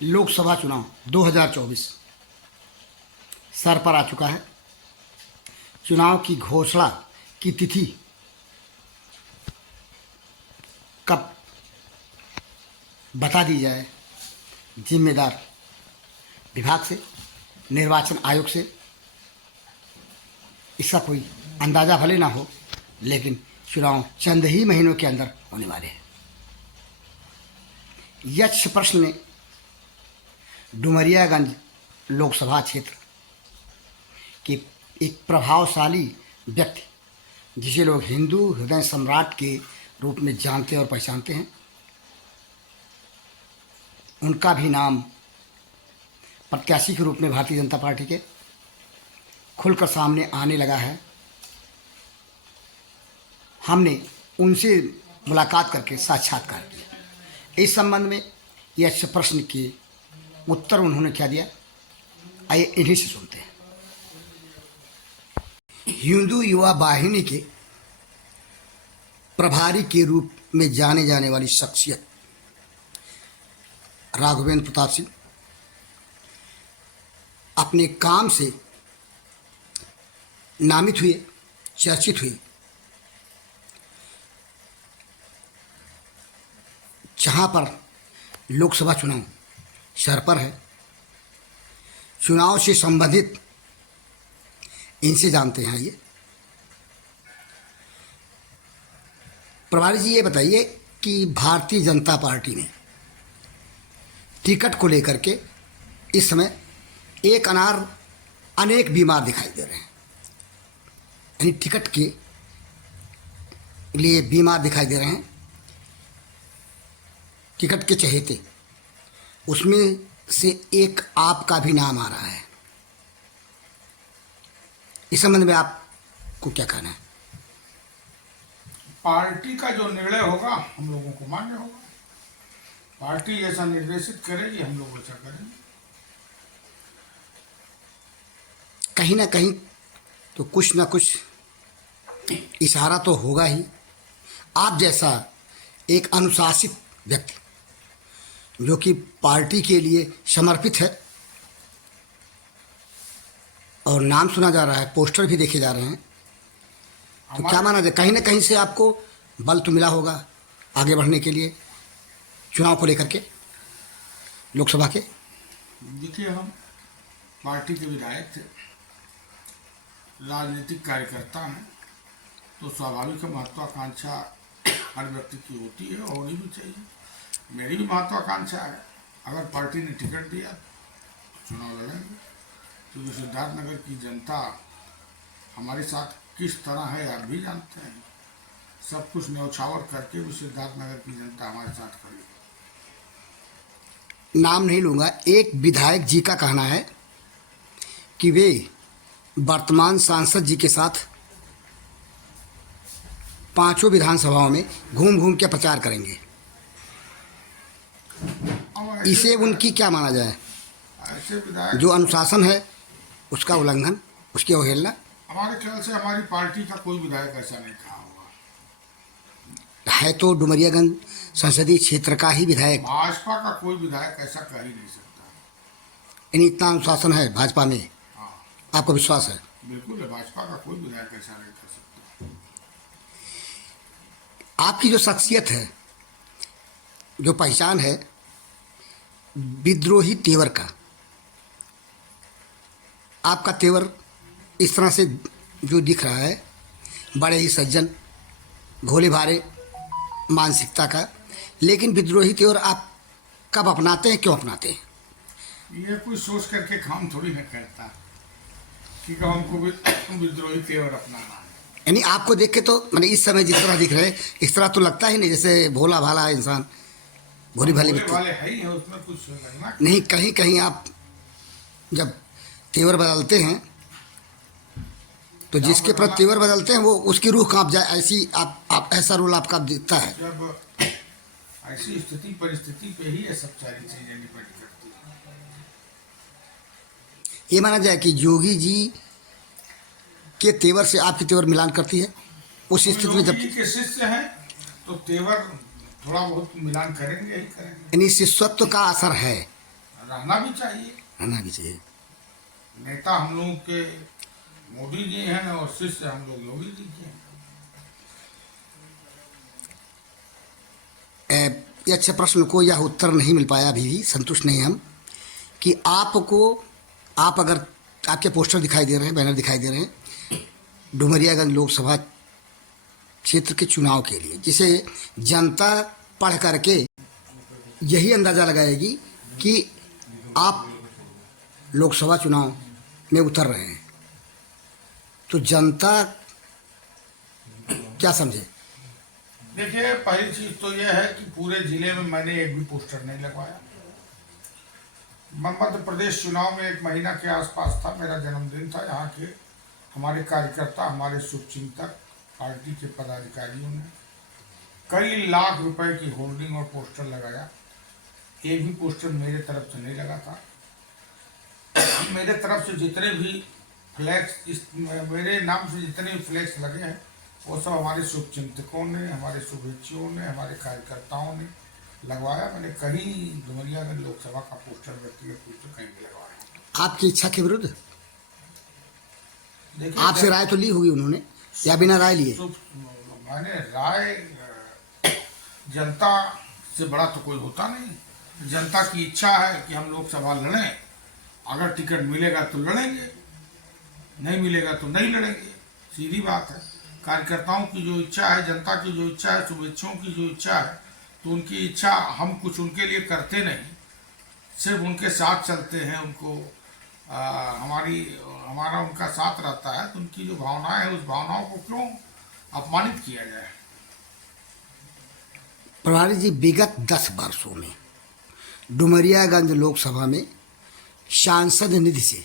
लोकसभा चुनाव 2024 सर पर आ चुका है। चुनाव की घोषणा की तिथि कब बता दी जाए, जिम्मेदार विभाग से, निर्वाचन आयोग से इसका कोई अंदाज़ा भले ना हो, लेकिन चुनाव चंद ही महीनों के अंदर होने वाले हैं। यक्ष प्रश्न ने डुमरियागंज लोकसभा क्षेत्र के एक प्रभावशाली व्यक्ति, जिसे लोग हिंदू हृदय सम्राट के रूप में जानते और पहचानते हैं, उनका भी नाम प्रत्याशी के रूप में भारतीय जनता पार्टी के खुलकर सामने आने लगा है। हमने उनसे मुलाकात करके साक्षात्कार किया। इस संबंध में यह प्रश्न के उत्तर उन्होंने क्या दिया, आइए इन्हीं से सुनते हैं। हिंदू युवा वाहिनी के प्रभारी के रूप में जाने जाने वाली शख्सियत राघवेंद्र प्रताप सिंह अपने काम से नामित हुए, चर्चित हुए। जहां पर लोकसभा चुनाव सर पर है, चुनाव से संबंधित इनसे जानते हैं। ये प्रभारी जी, ये बताइए कि भारतीय जनता पार्टी में टिकट को लेकर के इस समय एक अनार अनेक बीमार दिखाई दे रहे हैं, यानी टिकट के लिए बीमार दिखाई दे रहे हैं टिकट के चहेते। उसमें से एक आपका भी नाम आ रहा है। इस संबंध में आपको क्या कहना है? पार्टी का जो निर्णय होगा हम लोगों को मान्य होगा। पार्टी जैसा निर्देशित करेगी हम लोग वैसा करेंगे। कहीं ना कहीं तो कुछ ना कुछ इशारा तो होगा ही। आप जैसा एक अनुशासित व्यक्ति जो कि पार्टी के लिए समर्पित है, और नाम सुना जा रहा है, पोस्टर भी देखे जा रहे हैं, तो क्या माना जाए, कहीं ना कहीं से आपको बल तो मिला होगा आगे बढ़ने के लिए चुनाव को लेकर के, लोकसभा के? देखिए, हम पार्टी के विधायक थे, राजनीतिक कार्यकर्ता हैं, तो स्वाभाविक महत्वाकांक्षा हर व्यक्ति की होती है और होनी भी चाहिए। मेरी भी महत्वाकांक्षा है, अगर पार्टी ने टिकट दिया तो चुनाव लड़ेंगे, क्योंकि सिद्धार्थनगर की जनता हमारे साथ किस तरह है आप भी जानते हैं। सब कुछ न्यौछावर करके भी सिद्धार्थनगर की जनता हमारे साथ खड़ी है। नाम नहीं लूँगा, एक विधायक जी का कहना है कि वे वर्तमान सांसद जी के साथ पांचों विधानसभाओं में घूम घूम के प्रचार करेंगे। इसे उनकी क्या माना जाए? ऐसे विधायक, जो अनुशासन है उसका उल्लंघन, उसकी अवहेलना। हमारे ख्याल से हमारी पार्टी का कोई विधायक ऐसा नहीं कहा होगा। है तो डुमरियागंज संसदीय क्षेत्र का ही विधायक। भाजपा का कोई विधायक ऐसा कह ही नहीं सकता। यानी इतना अनुशासन है भाजपा में, हाँ, आपको विश्वास है? बिल्कुल है, भाजपा का कोई विधायक ऐसा नहीं कर सकता। आपकी जो शख्सियत है, जो पहचान है विद्रोही तेवर का, आपका तेवर इस तरह से जो दिख रहा है, बड़े ही सज्जन, भोले भाले मानसिकता का, लेकिन विद्रोही तेवर आप कब अपनाते हैं, क्यों अपनाते हैं? ये कोई सोच करके काम थोड़ी न करता कि हमको विद्रोही तेवर अपनाना है। यानी आपको देख के तो मैंने इस समय जिस तरह दिख रहे हैं, इस तरह तो लगता ही नहीं जैसे भोला भाला इंसान, भोली भाली भोले व्यक्ति भाले है ही है, उसमें कुछ लगना नहीं। कहीं कहीं आप जब तेवर बदलते हैं तो जिसके प्रति तेवर बदलते हैं वो उसकी रूह कांप जाए, ऐसी आप ऐसा रोल आपका दिखता है। जब ऐसी स्थिति परिस्थिति पे ही ये सब सारी चीजें डिपेंड करती है। ये माना जाए कि योगी जी के तेवर से आपकी तेवर मिलान करती है उस स्थिति में, जब योगी जी के शिष्य हैं तो तेवर थोड़ा बहुत मिलान करेंगे ही करेंगे। यानी शिष्यत्व का असर है रहना भी चाहिए। रहना भी चाहिए। नेता हम लोगों के मोदी जी हैं और शिष्य हम लोग योगी जी के हैं। ये अच्छे प्रश्न को यह उत्तर नहीं मिल पाया, अभी भी संतुष्ट नहीं हम, कि आपको, आप अगर, आपके पोस्टर दिखाई दे रहे हैं, बैनर दिखाई दे रहे हैं डुमरियागंज लोकसभा क्षेत्र के चुनाव के लिए, जिसे जनता पढ़ करके यही अंदाज़ा लगाएगी कि आप लोकसभा चुनाव में उतर रहे हैं, तो जनता क्या समझे? देखिए, पहली चीज तो यह है कि पूरे जिले में मैंने एक भी पोस्टर नहीं लगवाया। मध्य प्रदेश चुनाव में 1 महीना के आसपास था, मेरा जन्मदिन था। यहाँ के हमारे कार्यकर्ता, हमारे शुभचिंतक, पार्टी के पदाधिकारियों ने कई लाख रुपए की होर्डिंग और पोस्टर लगाया। एक भी पोस्टर मेरे तरफ से नहीं लगा था। मेरे तरफ से जितने भी फ्लैक्स, मेरे नाम से जितने भी फ्लैक्स लगे हैं, वो सब हमारे शुभचिंतकों ने, हमारे शुभेच्छुओं ने, हमारे कार्यकर्ताओं ने लगवाया। मैंने कहीं डुमरियागंज लोकसभा का पोस्टर, व्यक्तिगत रूप से कहीं भी लगवाया। आपकी इच्छा के विरुद्ध? देखिए, आपसे राय तो ली होगी उन्होंने, या बिना राय लिए? मैंने राय, जनता से बड़ा तो कोई होता नहीं। जनता की इच्छा है कि हम लोकसभा लड़ें, अगर टिकट मिलेगा तो लड़ेंगे, नहीं मिलेगा तो नहीं लड़ेंगे, सीधी बात है। कार्यकर्ताओं की जो इच्छा है, जनता की जो इच्छा है, शुभेच्छुओं की जो इच्छा है, तो उनकी इच्छा हम कुछ उनके लिए करते नहीं, सिर्फ उनके साथ चलते हैं। उनको हमारा उनका साथ रहता है, तो उनकी जो भावनाएं हैं, उस भावनाओं को क्यों अपमानित किया जाए। प्रभारी जी, विगत 10 वर्षों में डुमरियागंज लोकसभा में सांसद निधि से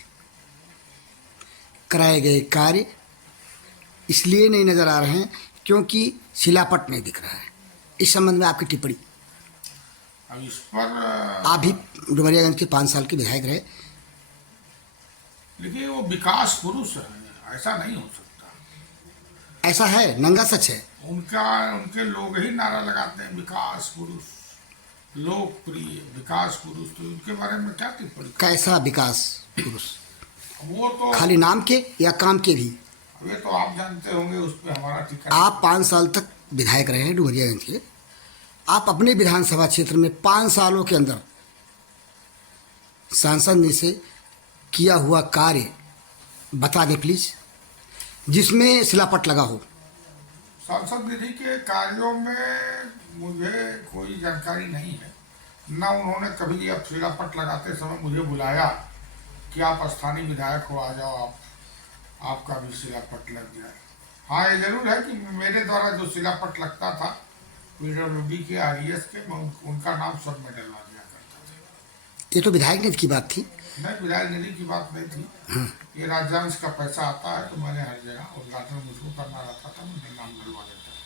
कराए गए कार्य इसलिए नहीं नजर आ रहे हैं क्योंकि शिलापट नहीं दिख रहा है। इस संबंध में आपकी टिप्पणी? अब इस पर आप भी डुमरियागंज के 5 साल के विधायक रहे। देखिए, वो विकास पुरुष है, ऐसा नहीं हो सकता। ऐसा है, नंगा सच है। उनके लोग ही नारा लगाते हैं, विकास पुरुष, लोकप्रिय विकास पुरुष। तो उनके बारे में क्या टिप्पणी? कैसा विकास पुरुष? वो तो खाली नाम के या काम के भी? ये तो आप जानते होंगे, उस पर हमारा टिकट। आप 5 साल तक विधायक रहे हैं डुमरियागंज के। आप अपने विधानसभा क्षेत्र में 5 सालों के अंदर सांसद ने से किया हुआ कार्य बता दें प्लीज, जिसमें शिलापट लगा हो। सांसद निधि के कार्यों में मुझे कोई जानकारी नहीं है। न उन्होंने कभी अब शिलापट लगाते समय मुझे बुलाया कि आप स्थानीय विधायक हो, आ जाओ, आपका भी शिलापट लग जाए। हाँ, ये जरूर है कि मेरे द्वारा जो शिलापट लगता था PWD के, RES के, मैं उनका नाम सब में डलवा दिया करता था। ये तो विधायक निधि की बात थी। नहीं, विधायक निधि की बात नहीं थी। ये राज्यांश का पैसा आता है, तो मैंने हर जगह उद्घाटन मुझको करना रहता था, मैंने नाम डलवा देता था।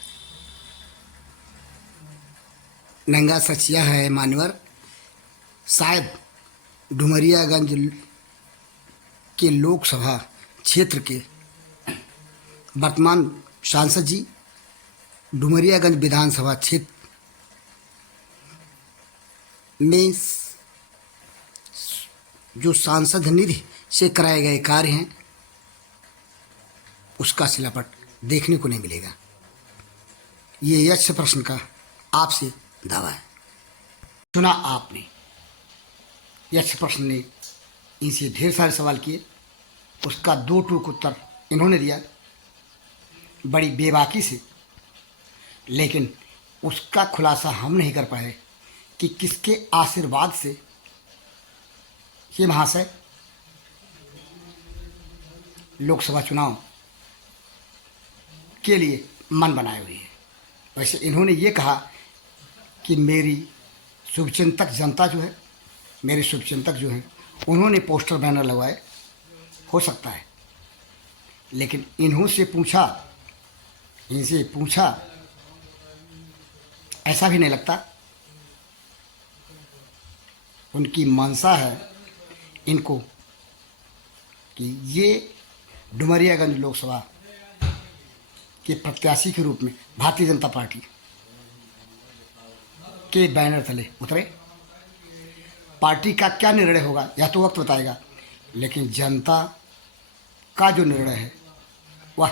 नंगा सच यह है मान्यवर, शायद डुमरियागंज के लोकसभा क्षेत्र के वर्तमान सांसद जी डुमरियागंज विधानसभा क्षेत्र में जो सांसद निधि से कराए गए कार्य हैं, उसका शिलापट देखने को नहीं मिलेगा। ये यक्ष प्रश्न का आपसे दावा है। सुना आपने, यक्ष प्रश्न ने इनसे ढेर सारे सवाल किए, उसका 2 टूक उत्तर इन्होंने दिया बड़ी बेबाकी से, लेकिन उसका खुलासा हम नहीं कर पाए कि किसके आशीर्वाद से ये महाशय लोकसभा चुनाव के लिए मन बनाए हुए हैं। वैसे इन्होंने ये कहा कि मेरी शुभचिंतक जनता जो है, मेरे शुभचिंतक जो हैं, उन्होंने पोस्टर बैनर लगवाए, हो सकता है, लेकिन इनसे पूछा ऐसा भी नहीं लगता। उनकी मंशा है इनको कि ये डुमरियागंज लोकसभा के प्रत्याशी के रूप में भारतीय जनता पार्टी के बैनर तले उतरे पार्टी का क्या निर्णय होगा यह तो वक्त बताएगा, लेकिन जनता का जो निर्णय है वह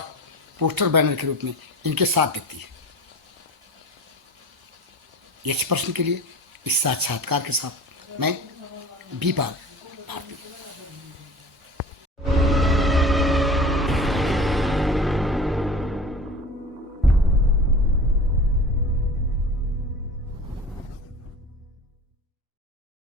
पोस्टर बैनर के रूप में इनके साथ दिखती है। इस प्रश्न के लिए इस साक्षात्कार के साथ मैं बी पाल